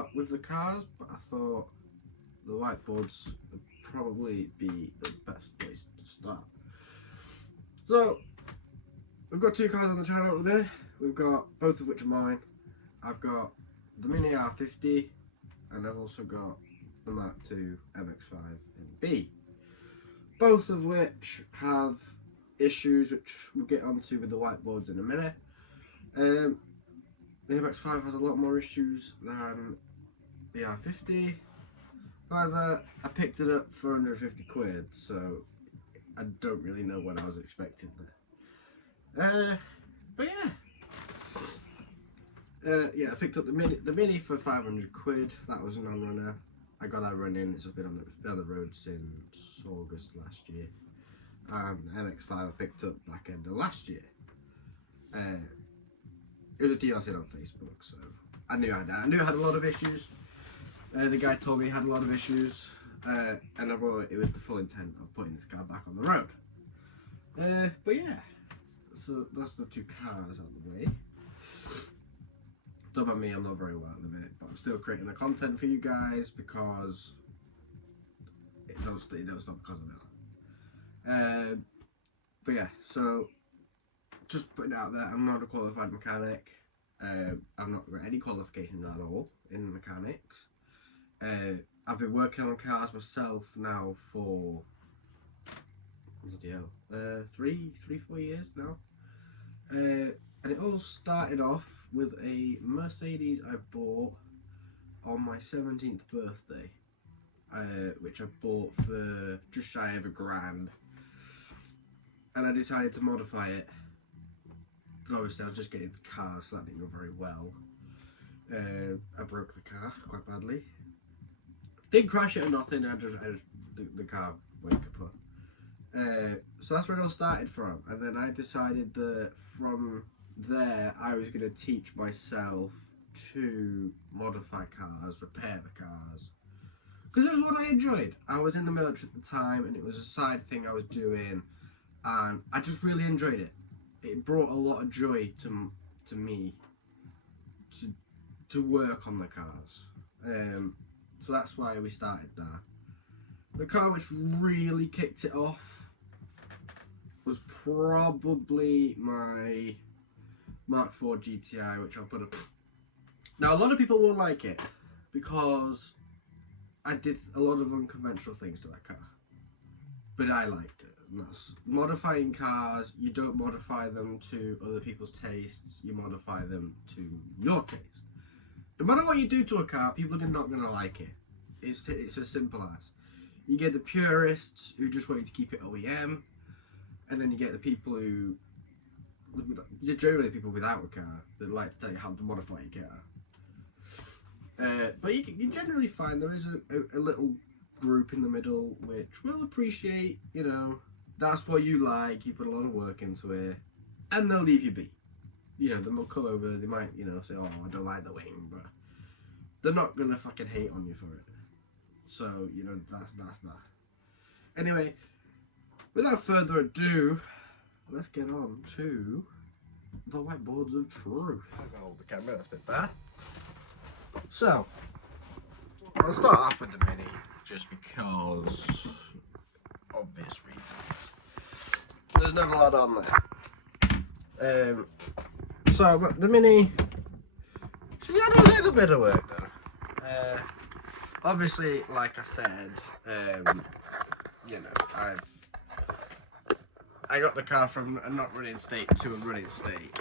start with the cars, but I thought the whiteboards would probably be the best place to start. So, we've got two cars on the channel at the minute. We've got both of which are mine. I've got the Mini R50 and I've also got the Mark II MX5 NB. Both of which have issues which we'll get onto with the whiteboards in a minute. The MX5 has a lot more issues than the R50. However, I picked it up for under 50 quid, so I don't really know what I was expecting there. But yeah, I picked up the Mini for 500 quid. That was a non-runner. I got that running. It's been on the road since August last year. The MX5 I picked up back end of last year. It was a deal I seen on Facebook, so I knew it had a lot of issues. The guy told me it had a lot of issues, and I brought it with the full intent of putting this car back on the road. But yeah, so that's the two cars out of the way. Don't mind me, I'm not very well at the minute, but I'm still creating the content for you guys because it don't stop because of it. But yeah, so just putting it out there, I'm not a qualified mechanic. I've not got any qualifications at all in mechanics. I've been working on cars myself now for 4 years now. And it all started off with a Mercedes I bought on my 17th birthday, which I bought for just shy of £1,000, and I decided to modify it. But obviously I was just getting into cars, so that didn't go very well. I broke the car quite badly. Didn't crash it or nothing, the car went kaput. So that's where it all started from, and then I decided that from there I was going to teach myself to modify cars, repair the cars, because it was what I enjoyed. I was in the military at the time and it was a side thing I was doing, and I just really enjoyed it. It brought a lot of joy to me to work on the cars. So that's why we started there. The car which really kicked it off was probably my Mark IV GTI, which I'll put up. Now, a lot of people won't like it because I did a lot of unconventional things to that car, but I liked it. And that's modifying cars. You don't modify them to other people's tastes, you modify them to your taste. No matter what you do to a car, people are not going to like it. It's as simple as. You get the purists who just want you to keep it OEM, and then you get the people who, generally people without a car, that like to tell you how to modify your car. But you generally find there is a little group in the middle which will appreciate, you know, that's what you like, you put a lot of work into it, and they'll leave you be. You know, they'll come over, they might, you know, say, oh, I don't like the wing, but they're not gonna fucking hate on you for it. So, you know, that's that. Anyway, without further ado, let's get on to the whiteboards of truth. I'm gonna hold the camera, that's a bit better. So, I'll start off with the Mini, just because obvious reasons. There's not a lot on there. So the Mini, she's had a little bit of work done. Obviously, like I said, you know, I got the car from a not running state to a running state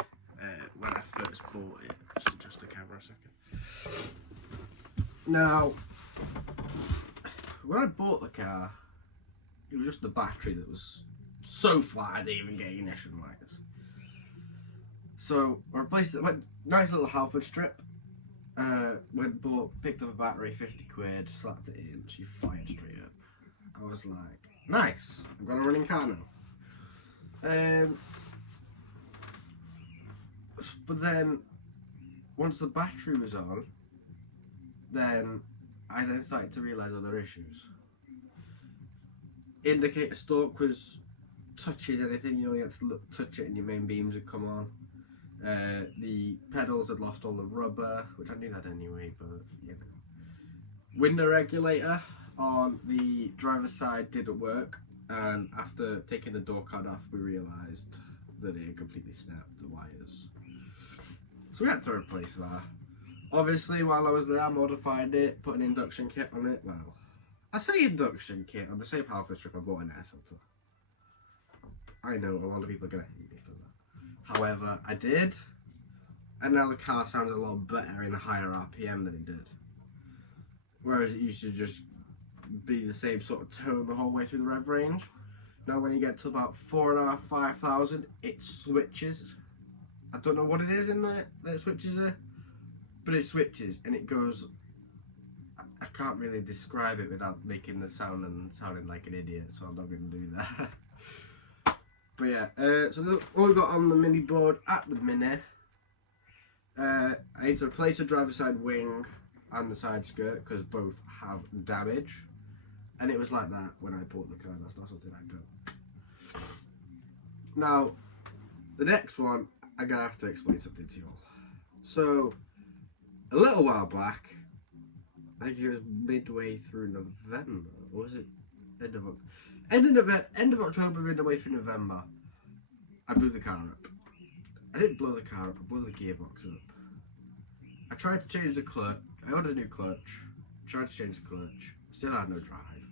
when I first bought it. Just adjust the camera a second. Now, when I bought the car, it was just the battery that was so flat I didn't even get ignition lights. So I replaced it. Went nice little Halford strip. Picked up a battery, 50 quid, slapped it in. She fired straight up. I was like, nice. I've got a running car now. But then once the battery was on, then I started to realise other issues. Indicator stalk was touches anything, you only had to touch it and your main beams would come on. The pedals had lost all the rubber, which I knew that anyway, but you know. Window regulator on the driver's side didn't work, and after taking the door card off, we realised that it had completely snapped the wires. So we had to replace that. Obviously, while I was there, I modified it, put an induction kit on it. Well, I say induction kit on the same half strip I bought an air filter. I know a lot of people are going to hate me for that. However, I did, and now the car sounds a lot better in the higher RPM than it did. Whereas it used to just be the same sort of tone the whole way through the rev range. Now when you get to about 4,500, 5,000, it switches. I don't know what it is in there that switches it, but it switches and it goes. I can't really describe it without making the sound and sounding like an idiot, so I'm not going to do that. But yeah, so all we got on the mini board at the minute. I need to replace the driver's side wing and the side skirt because both have damage, and it was like that when I bought the car. That's not something I built. Now the next one, I'm gonna have to explain something to you all. So a little while back, I think it was midway through November, or was it end of October, midway through November, I blew the car up. I didn't blow the car up, I blew the gearbox up. I tried to change the clutch. I ordered a new clutch, tried to change the clutch, still had no drive.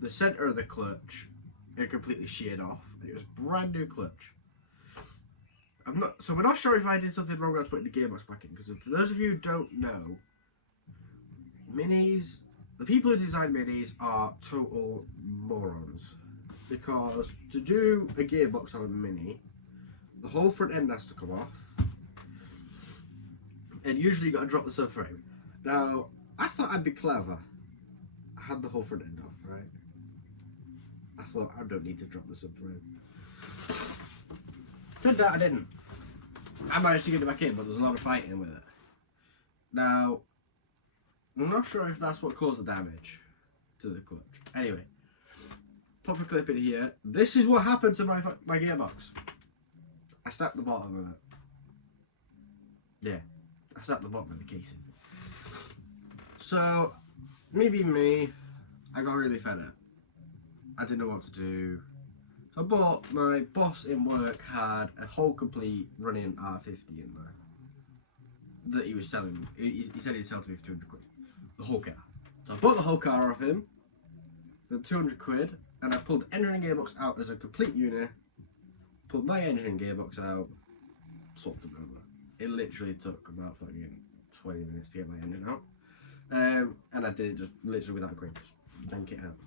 The centre of the clutch, it completely sheared off, and it was brand new clutch. So we're not sure if I did something wrong when I was putting the gearbox back in, because for those of you who don't know, minis, the people who design minis are total morons. Because to do a gearbox on a mini, the whole front end has to come off, and usually you got to drop the subframe. Now, I thought I'd be clever. I had the whole front end off, right? I thought I don't need to drop the subframe. Turned out I didn't. I managed to get it back in, but there's a lot of fighting with it. Now, I'm not sure if that's what caused the damage to the clutch. Anyway, pop a clip in here. This is what happened to my gearbox. I snapped the bottom of it. Yeah, I snapped the bottom of the casing. So, me being me, I got really fed up. I didn't know what to do. So I bought, my boss in work had a whole complete running R50 in there that he was selling. He said he'd sell to me for 200 quid. The whole car. So I bought the whole car off him for 200 quid, and I pulled the engine and gearbox out as a complete unit, pulled my engine and gearbox out, swapped them over. It literally took about fucking 20 minutes to get my engine out. And I did it just literally without a crane, just yank it out.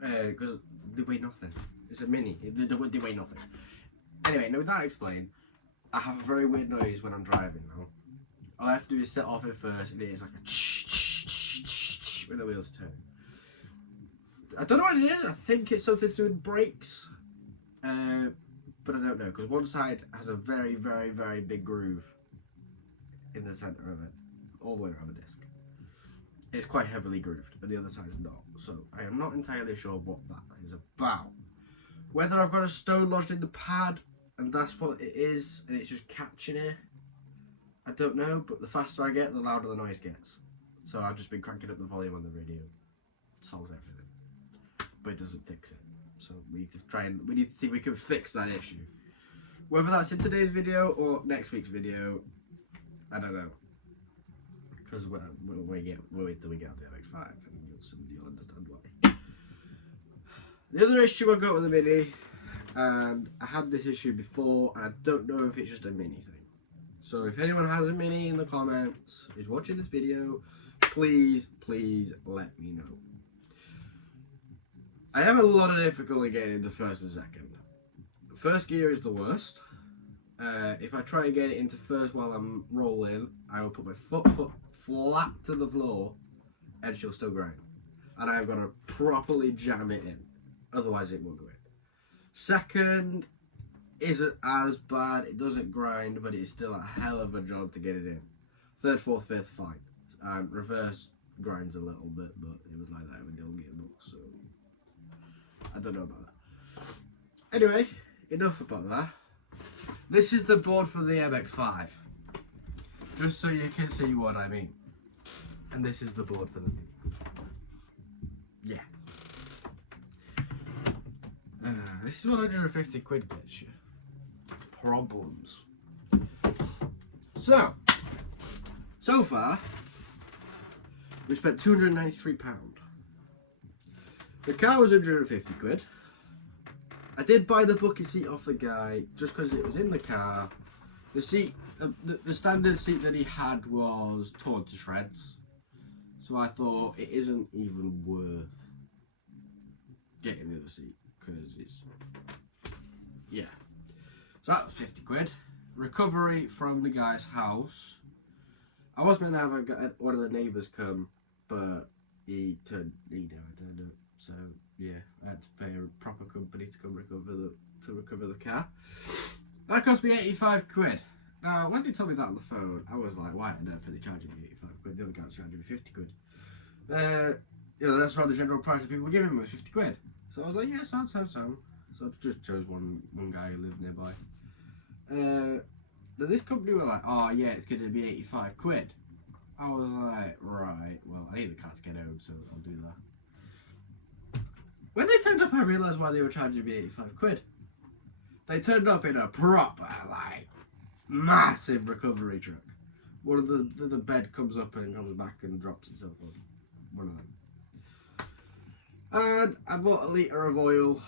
Because they weigh nothing. It's a mini, they weigh nothing. Anyway, now with that explained, I have a very weird noise when I'm driving now. All I have to do is set off it first, and it's like a when the wheels turn. I don't know what it is. I think it's something to do with brakes, but I don't know, because one side has a very, very, very big groove in the centre of it, all the way around the disc. It's quite heavily grooved, but the other side's not. So I am not entirely sure what that is about. Whether I've got a stone lodged in the pad and that's what it is, and it's just catching it, I don't know. But the faster I get, the louder the noise gets. So I've just been cranking up the volume on the radio. It solves everything, but it doesn't fix it. So we need to we need to see if we can fix that issue. Whether that's in today's video or next week's video, I don't know. Because we'll wait till we get on the MX5 and you'll understand why. The other issue I got with the Mini, and I had this issue before, and I don't know if it's just a Mini thing. So if anyone has a Mini in the comments, is watching this video, please let me know. I have a lot of difficulty getting into first and second. First gear is the worst. If I try to get it into first while I'm rolling, I will put my foot flat to the floor and she'll still grind. And I've got to properly jam it in, otherwise it won't go in. Second isn't as bad, it doesn't grind, but it's still a hell of a job to get it in. Third, fourth, fifth, fine. Reverse grinds a little bit, but it was like that with the old gearbox, so I don't know about that. Anyway, enough about that. This is the board for the MX5. Just so you can see what I mean. And this is the board for the yeah. This is 150 quid gets you. Problems. So far, we spent £293. The car was 150 quid. I did buy the bucket seat off the guy just because it was in the car. The seat, the standard seat that he had was torn to shreds. So I thought it isn't even worth getting the other seat because it's, yeah. So that was 50 quid. Recovery from the guy's house. I was meant to have one of the neighbours come, but he never turned up. So yeah, I had to pay a proper company to come recover the car. That cost me 85 quid. Now, when they told me that on the phone, I was like, why on earth are they charging me 85 quid? The other guy's charging me 50 quid. You know, that's around the general price that people were giving me was 50 quid. So I was like, yeah, sound. So I just chose one guy who lived nearby. This company were like, oh yeah, it's going to be 85 quid. I was like, right, well, I need the car to get home, so I'll do that. When they turned up, I realised why they were charging me 85 quid. They turned up in a proper, like, massive recovery truck. One of the bed comes up and comes back and drops itself on one of them. And I bought a litre of oil.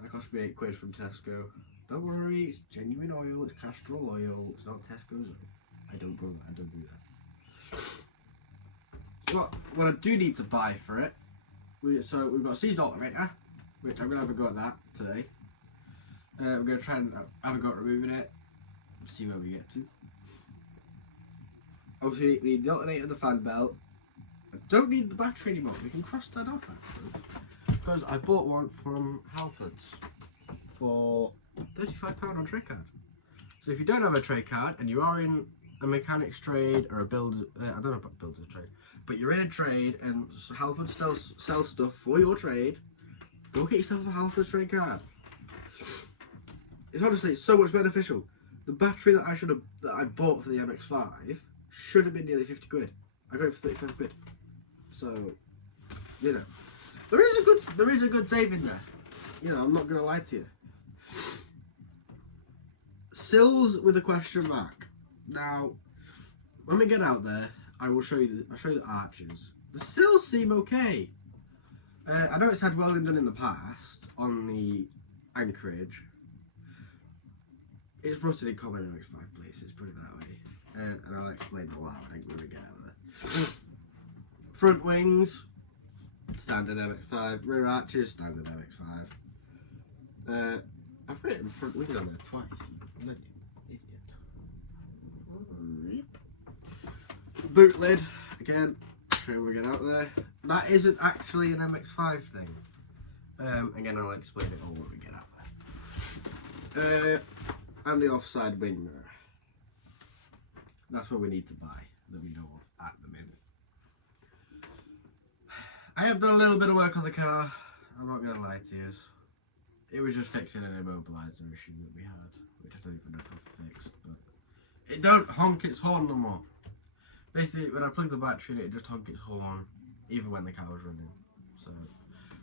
That cost me 8 quid from Tesco. Don't worry, it's genuine oil, it's Castrol oil, it's not Tesco's oil. I don't do that. So what I do need to buy for it, we've got a seized alternator, which I'm going to have a go at that today. We're going to try and have a go at removing it, see where we get to. Obviously we need the alternator and the fan belt. I don't need the battery anymore, we can cross that off actually. Because I bought one from Halfords for £35 on trade card. So if you don't have a trade card and you are in a mechanic's trade or a builder, I don't know about builder's trade, but you're in a trade and Halfords sells stuff for your trade, go get yourself a Halfords trade card. It's honestly so much beneficial. The battery that I bought for the MX5 should have been nearly 50 quid. I got it for 35 quid. So, you know, there is a good saving there. You know, I'm not gonna lie to you. Sills with a question mark. Now, when we get out there, I'll show you the arches. The sills seem okay. I know it's had welding done in the past on the anchorage. It's rusted in common MX5 places, put it that way. And I'll explain the layout when we get out there. Front wings, standard MX5. Rear arches, standard MX5. I've written front wings on there twice. Idiot. Boot lid, again, show you when we get out there. That isn't actually an MX5 thing. Again, I'll explain it all when we get out there. And the offside wing mirror. That's what we need to buy, that we know of at the minute. I have done a little bit of work on the car, I'm not going to lie to you. It was just fixing an immobiliser issue that we had, which I don't even know how to fix, but it don't honk its horn no more. Basically, when I plug the battery in, it just honk its horn, even when the car was running. So,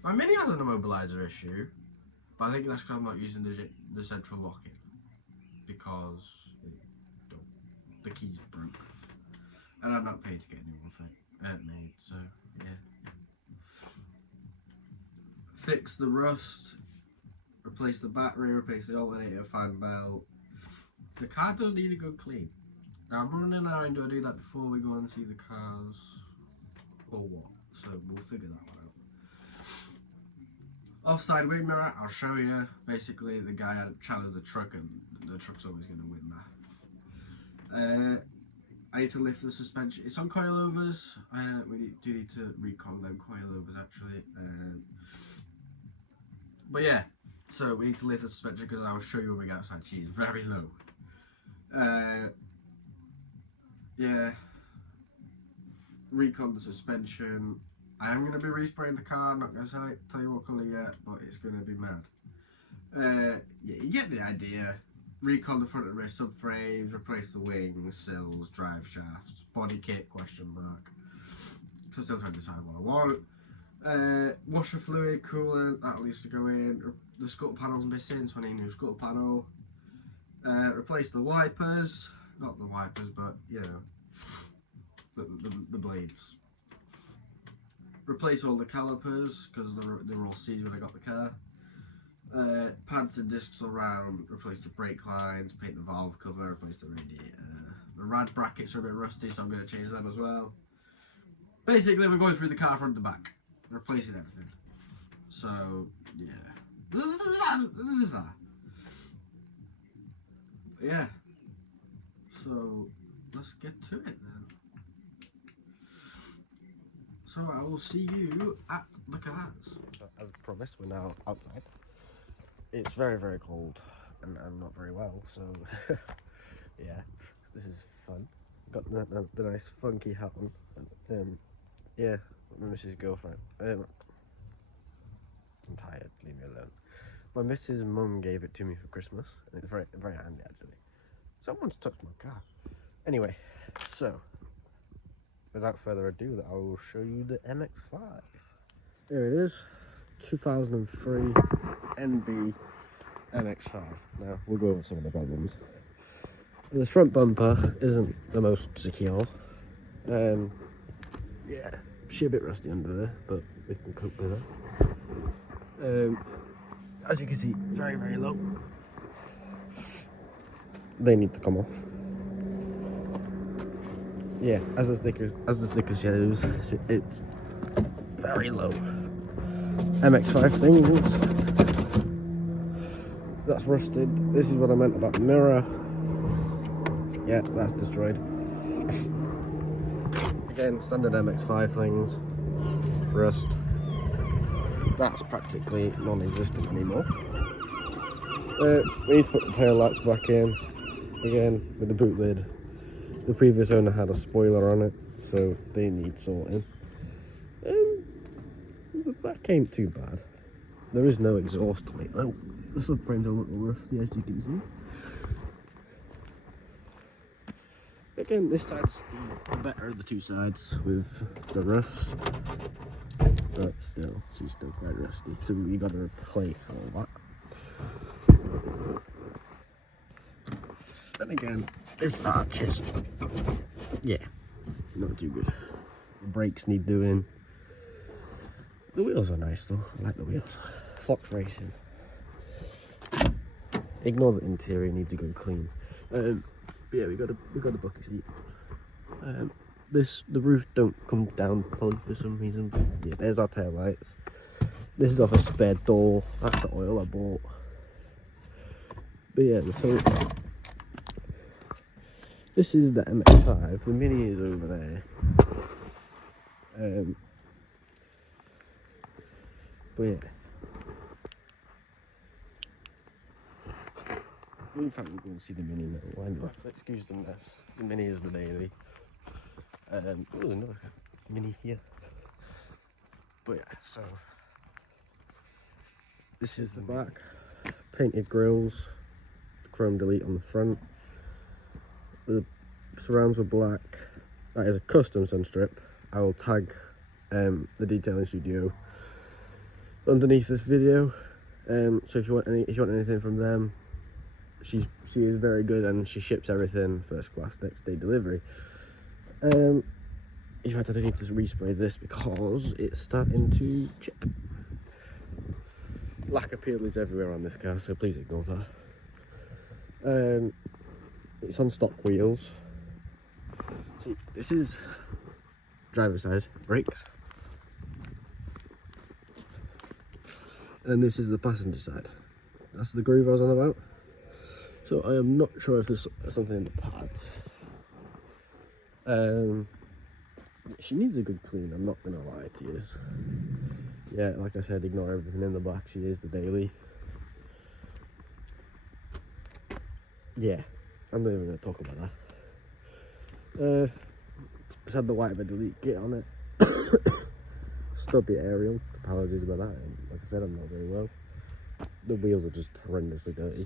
my Mini has an immobiliser issue, but I think that's because I'm not using the central locking, because the keys broke, and I'm not paid to get a new one made, so yeah. Fix the rust, replace the battery, replace the alternator, fan belt. The car does need a good clean. Now I'm running around, do I do that before we go and see the cars, or what? So we'll figure that one out. Offside wing mirror, I'll show you. Basically the guy had challenged the truck and the truck's always going to win that. I need to lift the suspension. It's on coilovers. We do need to recon them coilovers actually. But yeah, so we need to lift the suspension because I will show you when we get outside. She's very low. Yeah. Recon the suspension. I am going to be respraying the car. I'm not going to tell you what colour yet, but it's going to be mad. Yeah, you get the idea. recon the front and rear subframes, replace the wings, sills, drive shafts, body kit, question mark. So still trying to decide what I want. Washer fluid, coolant, that needs to go in. The scuttle panel's missing, so I need a new scuttle panel. Replace the wipers, not the wipers, but you know, the blades. Replace all the calipers because they were all seized when I got the car. Pads and discs all round. Replace the brake lines, paint the valve cover, replace the radiator. The rad brackets are a bit rusty, so I'm going to change them as well. Basically, we're going through the car front to back, replacing everything. So yeah, this is that. Yeah. So let's get to it then. So I will see you at the cars. So as promised, we're now outside. It's very, very cold and I'm not very well, so yeah, this is fun. Got the nice funky hat on. Yeah, my missus' girlfriend. I'm tired, leave me alone. My missus' mum gave it to me for Christmas, and it's very, very handy actually. Someone's touched my car. Anyway, so without further ado, I will show you the MX5. There it is, 2003 NB MX5. Now we'll go over some of the problems. The front bumper isn't the most secure. Yeah, she's a bit rusty under there, but we can cope with that. As you can see, very, very low. They need to come off. Yeah, as the sticker shows, it's very low. MX5 things. That's rusted. This is what I meant about the mirror. Yeah, that's destroyed. Again, standard MX5 things. Rust. That's practically non-existent anymore. We need to put the tail lights back in. Again, with the boot lid. The previous owner had a spoiler on it, so they need sorting. That ain't too bad. There is no exhaust on it though. The subframe's a little rusty, as you can see. Again, this side's the better of the two sides with the rust, but still, she's still quite rusty, so we got to replace all that. Then again, this arch is, yeah, not too good. The brakes need doing. The wheels are nice though, I like the wheels. Fox Racing. Ignore the interior, needs to go clean. But yeah, we got a bucket seat. The roof don't come down fully for some reason. But yeah, there's our tail lights. This is off a spare door. That's the oil I bought. But yeah, so this is the MX5. The Mini is over there. But yeah. In fact, we'll go and see the Mini now. Why not? Excuse the mess. The Mini is the daily. Oh, there's another Mini here. But yeah, so this is the back. Painted grills, chrome delete on the front. The surrounds were black. That is a custom sun strip. I will tag the detailing studio underneath this video. So if you want anything from them, she is very good and she ships everything first class next day delivery. In fact, I need to respray this because it's starting to chip. Lacquer peel is everywhere on this car, so please ignore that. It's on stock wheels. See, this is driver's side brakes, and this is the passenger side. That's the groove I was on about. So I am not sure if there's something in the pads. She needs a good clean, I'm not gonna lie to you. Yeah, like I said, ignore everything in the back. She is the daily. Yeah, I'm not even gonna talk about that. Just had the wiper delete kit on it. Stubby aerial, apologies about that. And like I said, I'm not very well. The wheels are just horrendously dirty.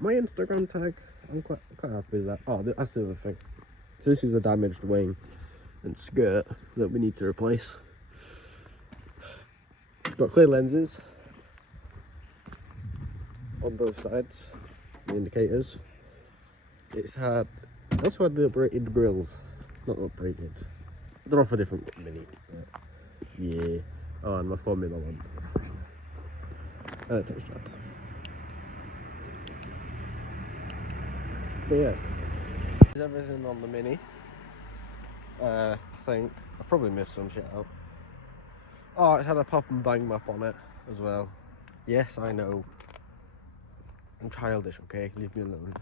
my Instagram tag, I'm quite happy with that. Oh, that's the other thing. So this is the damaged wing and skirt that we need to replace. It's got clear lenses on both sides, the indicators. It's had, also had the uprated grills, not uprated. They're off a different Mini, but yeah. Oh, and my Formula One. Touch strap. But yeah, there's everything on the Mini. I think I probably missed some shit out. Oh, it had a pop and bang map on it as well. Yes, I know. I'm childish, okay? Leave me alone.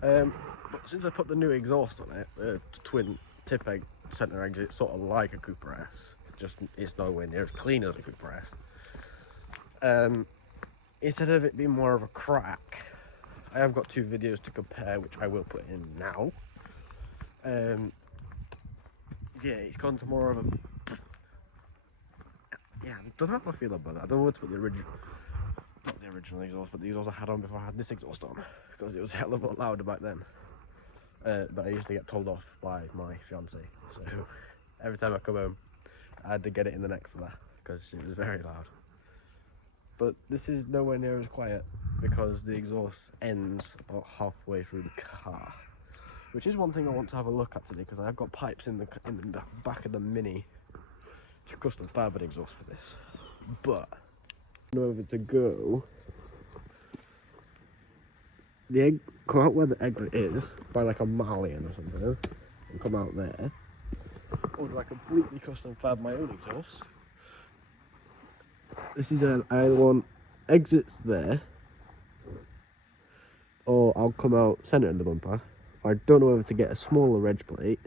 But since I put the new exhaust on it, the twin tip center exit, sort of like a Cooper S, just it's nowhere near as clean as a Cooper S. Instead of it being more of a crack, I have got 2 videos to compare, which I will put in now. Yeah, it's gone to more of a. Yeah, I don't know how I feel about that. I don't know what to put the original. Not the original exhaust, but the exhaust I had on before I had this exhaust on, because it was a hell of a lot louder back then. But I used to get told off by my fiance, so every time I come home I had to get it in the neck for that, because it was very loud. But this is nowhere near as quiet, because the exhaust ends about halfway through the car, which is one thing I want to have a look at today, because I've got pipes in the back of the Mini to custom fab an exhaust for this. But I don't know if it's a go. The egg, come out where the exit is by like a Malian or something, and come out there. Or do I completely custom fab my own exhaust? This is I either want exits there, or I'll come out centre in the bumper. I don't know whether to get a smaller reg plate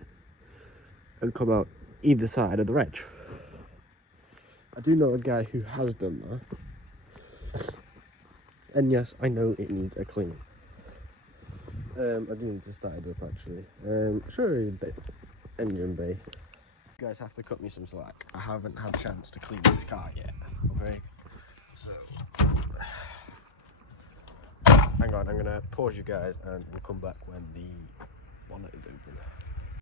and come out either side of the reg. I do know a guy who has done that, and yes, I know it needs a clean. I do need to start it up actually. Sure, engine bay. You guys have to cut me some slack. I haven't had a chance to clean this car yet. Okay, so hang on. I'm gonna pause you guys, and we'll come back when the bonnet is open.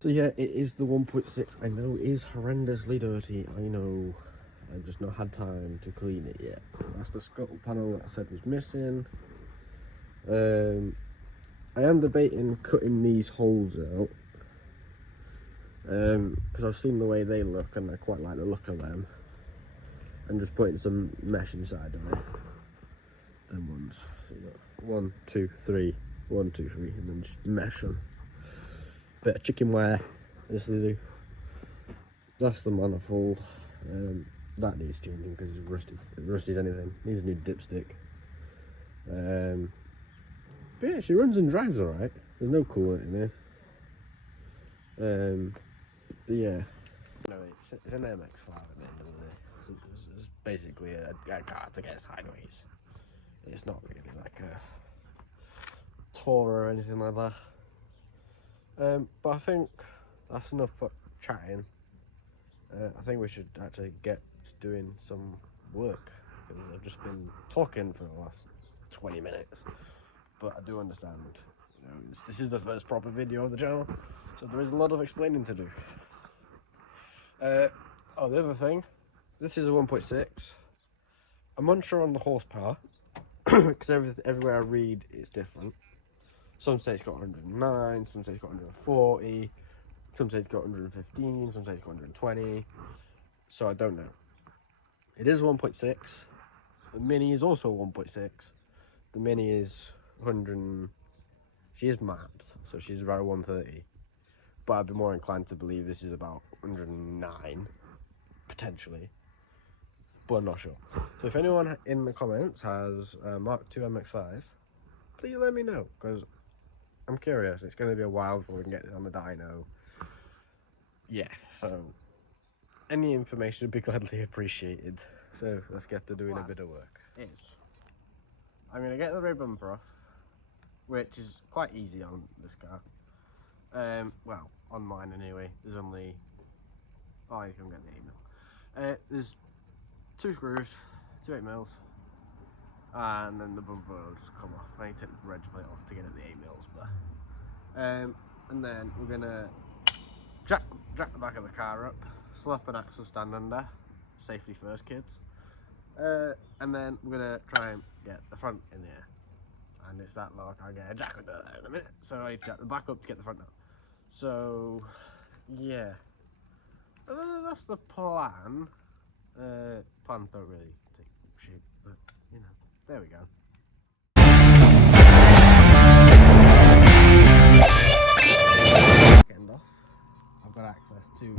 So yeah, it is the 1.6. I know it is horrendously dirty. I know. I've just not had time to clean it yet. That's the scuttle panel that I said was missing. I am debating cutting these holes out, because I've seen the way they look and I quite like the look of them, and just putting some mesh inside of it. Them ones. So you got 1, 2, 3, 1, 2, 3, and then just mesh them. Bit of chicken wire, as they do. That's the manifold. That needs changing because it's rusty. It's rusty as anything. Needs a new dipstick. But yeah, she runs and drives alright. There's no coolant in there. But yeah. No, it's an MX5 at the end of the day. So it's basically a car to get sideways. It's not really like a Tourer or anything like that. But I think that's enough for chatting. I think we should actually get doing some work, because I've just been talking for the last 20 minutes. But I do understand, you know, this is the first proper video of the channel, so there is a lot of explaining to do. Oh, the other thing, this is a 1.6. I'm unsure on the horsepower, because everywhere I read it's different. Some say it's got 109, some say it's got 140, some say it's got 115, some say it's got 120, so I don't know. It is 1.6. The Mini is also 1.6. The Mini is 100, she is mapped, so she's about 130, but I'd be more inclined to believe this is about 109 potentially, but I'm not sure. So if anyone in the comments has a Mark II MX5, please let me know, because I'm curious. It's going to be a while before we can get it on the dyno. Yeah, so any information would be gladly appreciated. So let's get to doing a bit of work. I'm going to get the rear bumper off, which is quite easy on this car. Well, on mine anyway. There's only, oh, you can get the email. There's 2 screws, 2 8mm, and then the bumper will just come off. I need to take the reg plate off to get at the 8mm there. And then we're gonna jack the back of the car up, slap an axle stand under, safety first kids, and then we're gonna try and get the front in the air. And it's that low, I can't get a jack under there in a minute, so I need to jack the back up to get the front out. So yeah, that's the plan. Plans don't really take shape, but you know, there we go. End off. I've got access to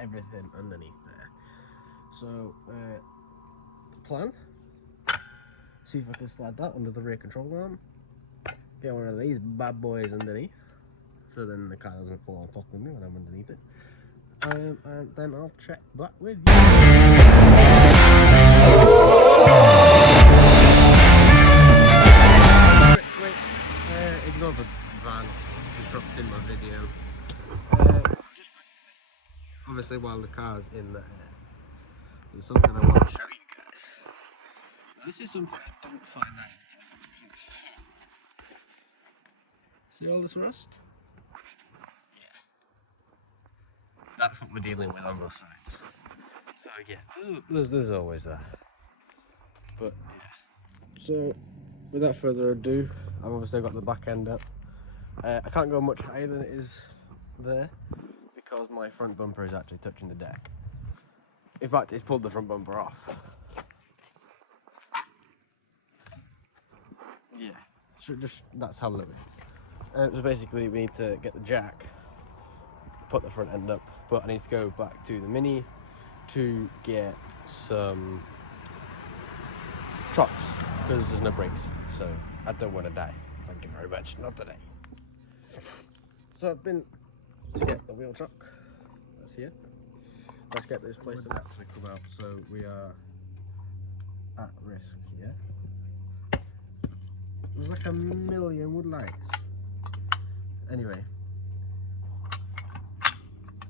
everything underneath there. So the plan, see if I can slide that under the rear control arm, get one of these bad boys underneath, so then the car doesn't fall on top of me when I'm underneath it. And then I'll check back with you. Wait, ignore the van disrupting my video. Obviously while the car's in the air, there's something I want to show you guys. This is something I don't find out. See all this rust? Yeah. That's what we're dealing with on both sides. So yeah, there's always that. But yeah. So without further ado, I've obviously got the back end up. I can't go much higher than it is there because my front bumper is actually touching the deck. In fact, it's pulled the front bumper off. Yeah, so just that's how low it is. So basically we need to get the jack, put the front end up, but I need to go back to the Mini to get some trucks because there's no brakes, so I don't want to die. Thank you very much, not today. So I've been to get the wheel truck, that's here. Let's get this place to actually come out, so we are at risk here. There's like a million wood lights. Anyway.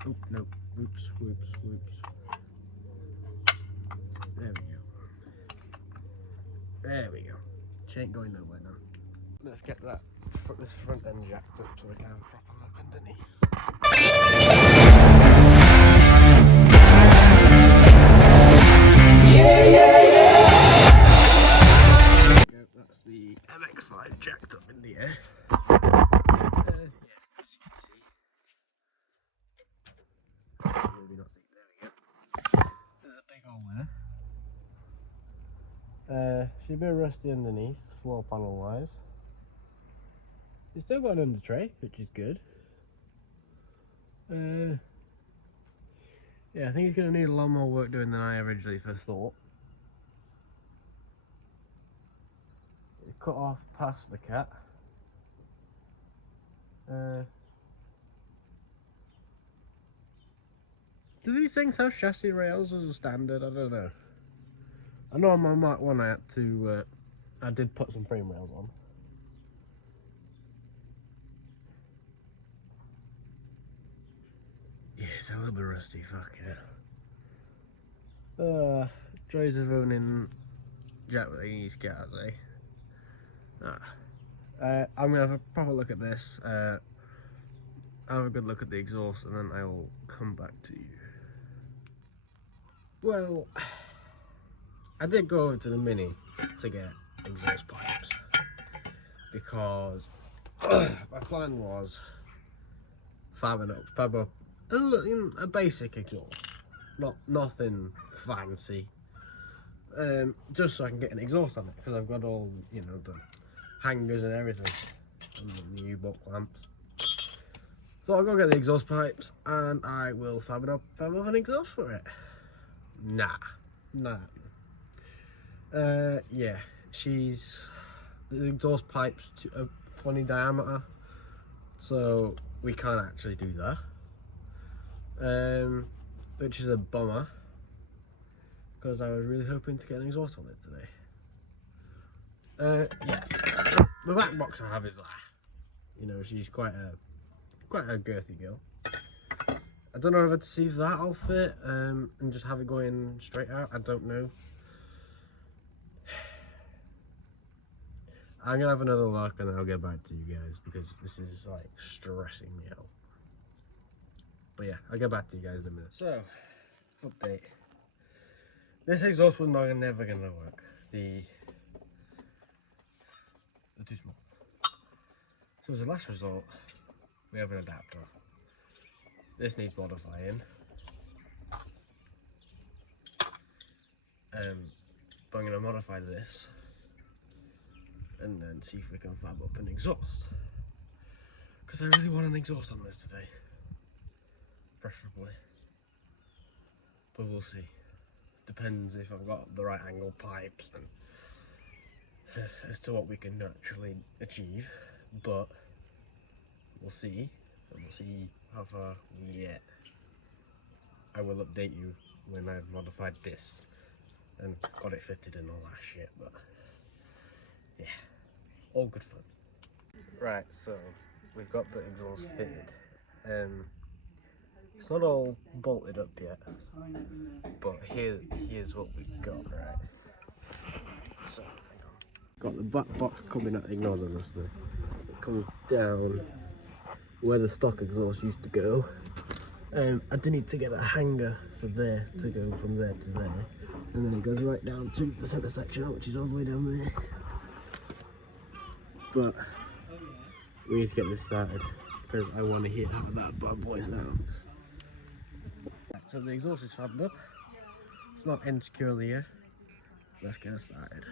Oh, no. Oops, whoops, whoops. There we go. There we go. She ain't going nowhere now. Let's get that this front end jacked up so we can have a proper look underneath. Yeah, yeah, yeah! That's the MX5 jacked up in the air. Yeah, as you can see. Maybe not see. There we go. There's a big hole there. She's a bit rusty underneath, floor panel wise. It's still got an under tray, which is good. Yeah, I think it's going to need a lot more work doing than I originally first thought. It cut off past the cat. Do these things have chassis rails as a standard? I don't know. I know on my Mark 1 I had to, I did put some frame rails on. Yeah, it's a little bit rusty, fuck yeah. Joys of owning Japanese cars, eh? I'm gonna have a proper look at this, have a good look at the exhaust, and then I will come back to you. Well, I did go over to the Mini to get exhaust pipes because my plan was fab up a basic exhaust, nothing fancy, just so I can get an exhaust on it because I've got all, you know, the hangers and everything and the new butt clamps. So I'll go get the exhaust pipes and I will fab up an exhaust for it. Nah. Yeah, the exhaust pipe's a funny diameter, so we can't actually do that. Which is a bummer because I was really hoping to get an exhaust on it today. Yeah, the back box I have is that. You know, she's quite a girthy girl. I don't know if I'd see if that'll fit and just have it going straight out. I don't know. I'm gonna have another look and then I'll get back to you guys because this is like stressing me out. But yeah, I'll get back to you guys in a minute. So, update. This exhaust was never gonna work. They're too small. So as a last resort, we have an adapter. This needs modifying. But I'm gonna modify this and then see if we can fab up an exhaust. Because I really want an exhaust on this today. Preferably. But we'll see. Depends if I've got the right angle pipes and as to what we can actually achieve. But we'll see. And we'll see how far we get. I will update you when I've modified this and got it fitted and all that shit, but yeah, all good fun. Right, so we've got the exhaust fitted. It's not all bolted up yet, but here's what we've got, right? So, hang on. Got the back box coming out, ignore the rest of it. It comes down where the stock exhaust used to go. I do need to get a hanger for there to go from there to there, and then it goes right down to the centre section, which is all the way down there. But we need to get this started because I want to hear how that bad boy sounds. So the exhaust is fabbed up. It's not insecurely here. Let's get it started.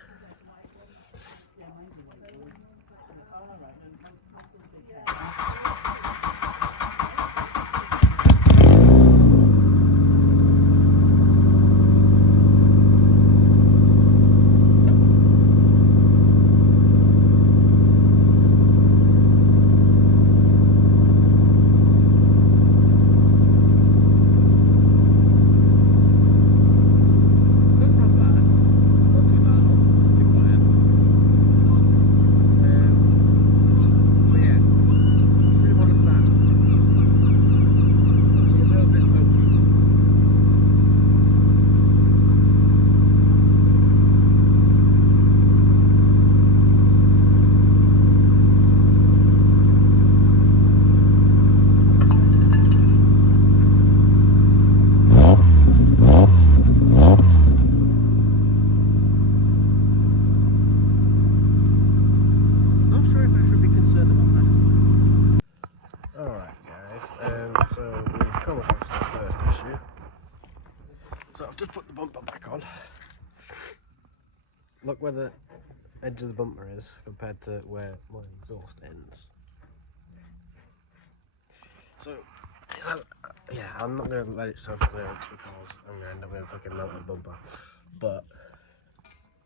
So we've come across the first issue. So I've just put the bumper back on. Look where the edge of the bumper is compared to where my exhaust ends. So, yeah, I'm not going to let it self-clearance because I'm going to end up with a fucking melted bumper. But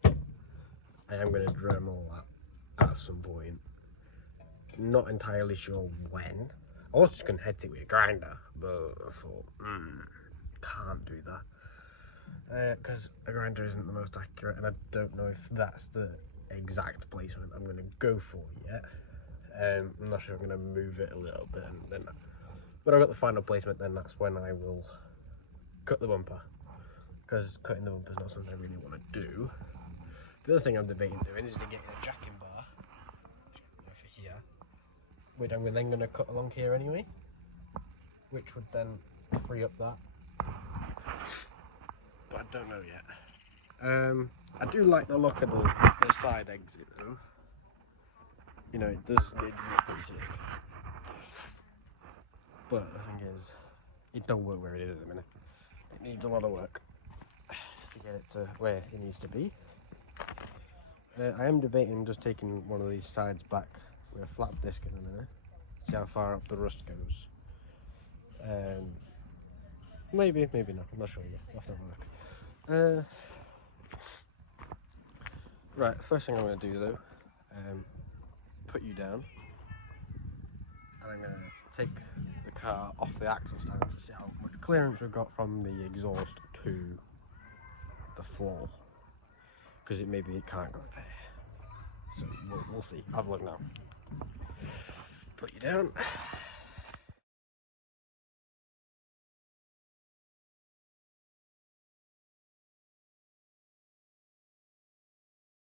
I am going to Dremel that at some point. Not entirely sure when. I was just going to hit it with a grinder, but I thought, can't do that. Because a grinder isn't the most accurate, and I don't know if that's the exact placement I'm going to go for yet. I'm not sure I'm going to move it a little bit, and then when I've got the final placement, then that's when I will cut the bumper. Because cutting the bumper is not something I really want to do. The other thing I'm debating doing is getting a jacking bar for here, which I'm then going to cut along here anyway, which would then free up that. But I don't know yet. I do like the look of the side exit though. You know, it does look pretty sick. But the thing is, it don't work where it is at the minute. It needs a lot of work to get it to where it needs to be. I am debating just taking one of these sides back with a flat disc in a minute. See how far up the rust goes. Maybe, maybe not. I'm not sure yet. I'll have to have a look. Right, first thing I'm going to do though, put you down, and I'm going to take the car off the axle stand to see how much clearance we've got from the exhaust to the floor, because it can't go there. So we'll see. Have a look now. Put you down.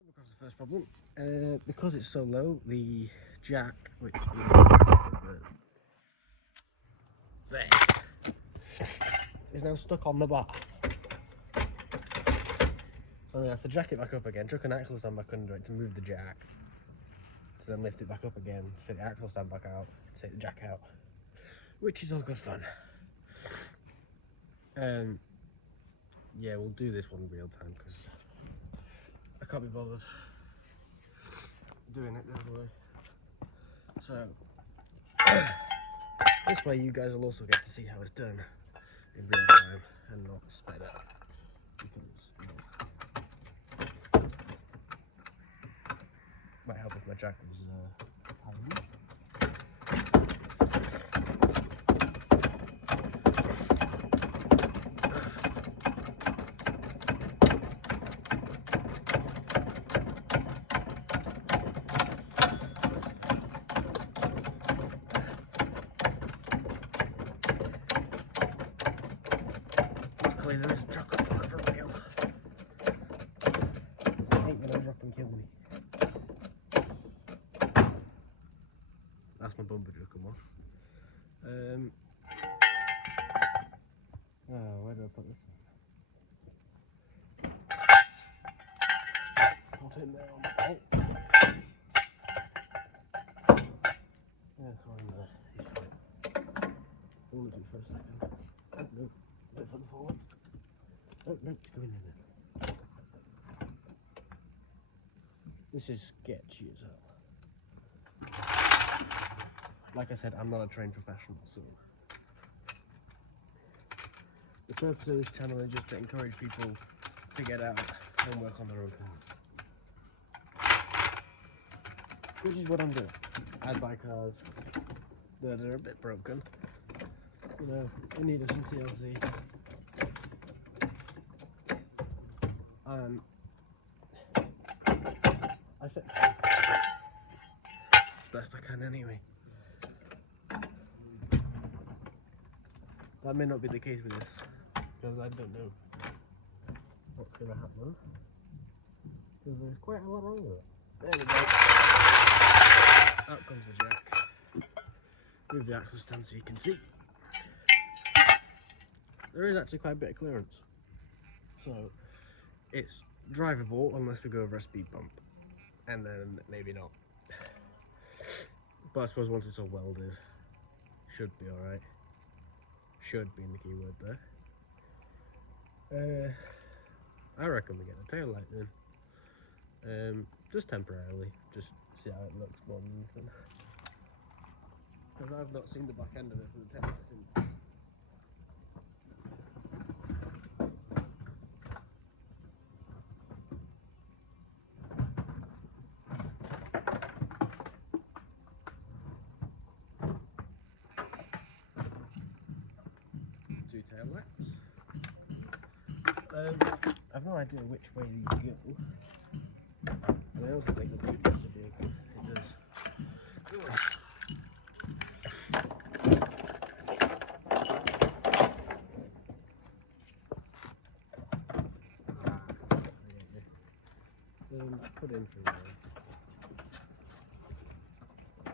Across the first problem. Because it's so low, the jack, which is there, is now stuck on the bar. So I'm going to have to jack it back up again, chuck an axle stand back under it to move the jack, to then lift it back up again, take the axle stand back out, take the jack out, which is all good fun. Yeah, we'll do this one real time because I can't be bothered doing it the other way. So this way you guys will also get to see how it's done in real time and not sped up, because might help if my jack was tiny. Luckily there is a truck up on the front wheel. It ain't gonna drop and kill me. That's my bumper just come off. Oh, where do I put this? Put it there on the bolt. Yeah, it's on there. Hold it for a second. Oh, no. Wait for the forwards. Oh, no, it's going in there. This is sketchy as hell. Like I said, I'm not a trained professional, so the purpose of this channel is just to encourage people to get out and work on their own cars. Which is what I'm doing. I buy cars that are a bit broken. You know, in need of some TLC. And I fix them best I can anyway. That may not be the case with this, because I don't know what's going to happen, because there's quite a lot wrong with it. There we go. Out comes the jack. Move the axle stand so you can see. There is actually quite a bit of clearance, so it's drivable unless we go over a speed bump, and then maybe not. But I suppose once it's all welded, should be alright. Should be in the keyword there. I reckon we get a tail light in. Just temporarily, just see how it looks more than anything. Because I've not seen the back end of it for the tail lights in. Two tail lights. I've no idea which way these go. And I also think the boot has to be open. It does. Put in through there.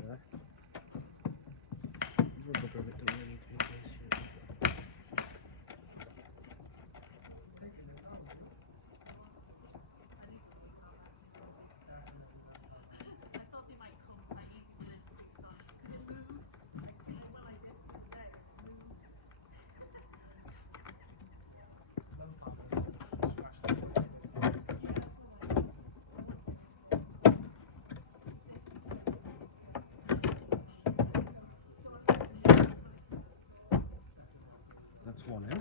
There. Rubber grommet don't really need to be placed yet. That's one in.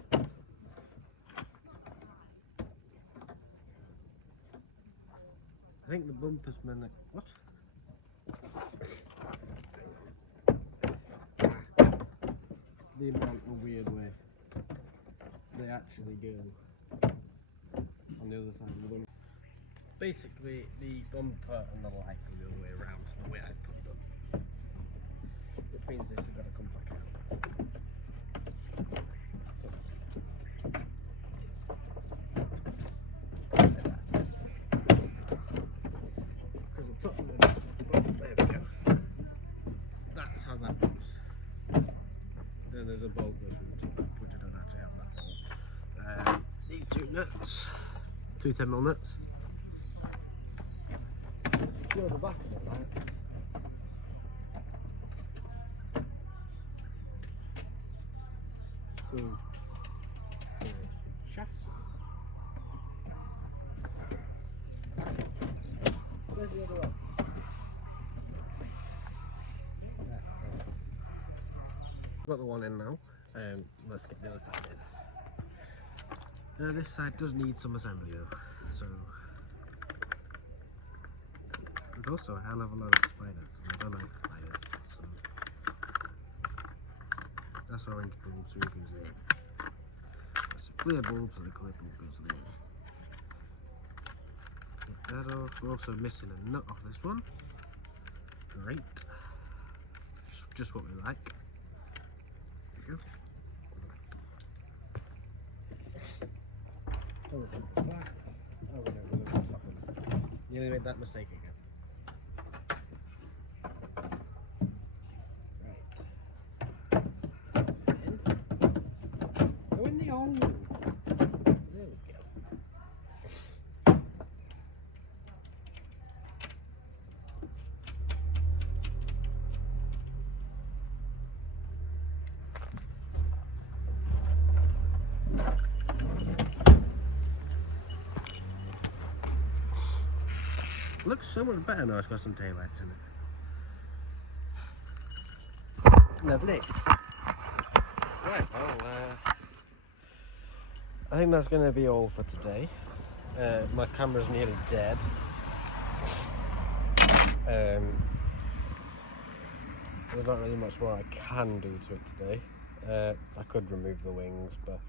I think the bumper's been like, what? The amount of weird way they actually go on the other side of the bumper. Basically, the bumper and the light go the other way around the way I put them. Which means this has got to come back out. Because that moves. Then there's a bolt goes through the top, which I don't actually have that bolt. These two nuts, two 10mm nuts. Secure the back of it, right? To the chassis. Where's the other one? Got the one in now. Let's get the other side in. Now this side does need some assembly though, so there's also a hell of a lot of spiders, and I don't like spiders, so that's orange bulb, so it goes there. That's a clear bulb, so the clear bulb goes there. Get that off. We're also missing a nut off this one. Great. Just what we like. There we go. Oh, we're going to the back. Oh, we're going to the top one. Nearly made that mistake again. Go in the hole. There we go. Looks so much better now. It's got some taillights in it. Lovely. Right, well, I think that's going to be all for today. My camera's nearly dead. There's not really much more I can do to it today. I could remove the wings, but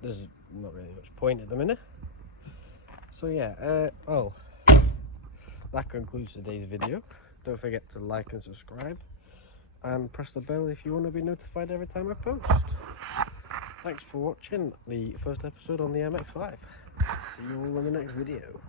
there's not really much point at the minute. So yeah, well, that concludes today's video. Don't forget to like and subscribe, and press the bell if you want to be notified every time I post. Thanks for watching the first episode on the MX5. See you all in the next video.